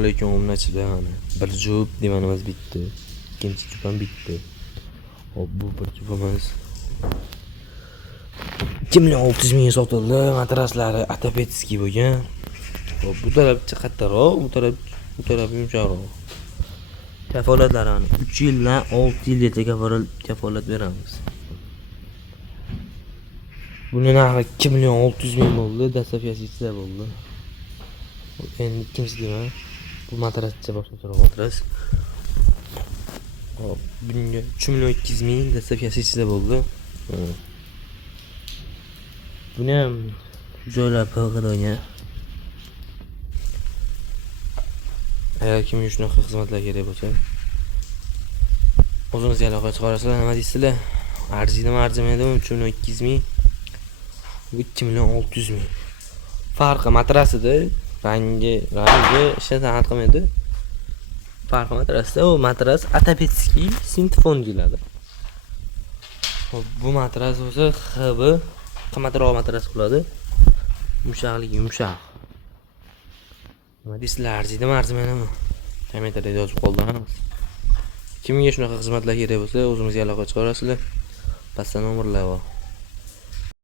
alaykum obunachilar. Mana bir jup demanimiz bitdi. Ikkinchi jup ham bitdi. Hop, bu bir jupimiz 2.600.000 ga sotildi. Matraslari Atapetskiy bo'lgan. Hop, bu taraf qattiqroq, bu taraf yumshoqroq. Kafolatlarni 3 yildan 6 yilgacha kafolat beramiz. Buni narxi 2.600.000 bo'ldi, dastlabkisi bo'ldi. Endi ikkinchi deman. Bu matrascha boshqacharoq matras. Hop, bunga 3.200.000 dastlabkisi bo'ldi. Buni ham joylab qo'ygan. Agar kimga shunaqa xizmatlar kerak bo'lsa, o'zingizga aloqa chiqarasizlar. Nima deysizlar? Arziydimi, arzimaydimi? 3.200.000, 2.600.000. Farqi matrasida, rangi ishdan farq qilmaydi. Farqi matrasda, u matras Atapetskiy Sintfon deyiladi. Hop, bu matras o'zi HB qimmatroq matras bo'ladi. Yumshoqligi yumshoq. Nima deysizlar, arziydimi, arzimaydimi? Kommentariyada yozib qoldiramiz. Kimga shunaqa xizmatlar kerak bo'lsa, o'zimizga aloqa chiqarasizlar. Pastda nomerlar bor.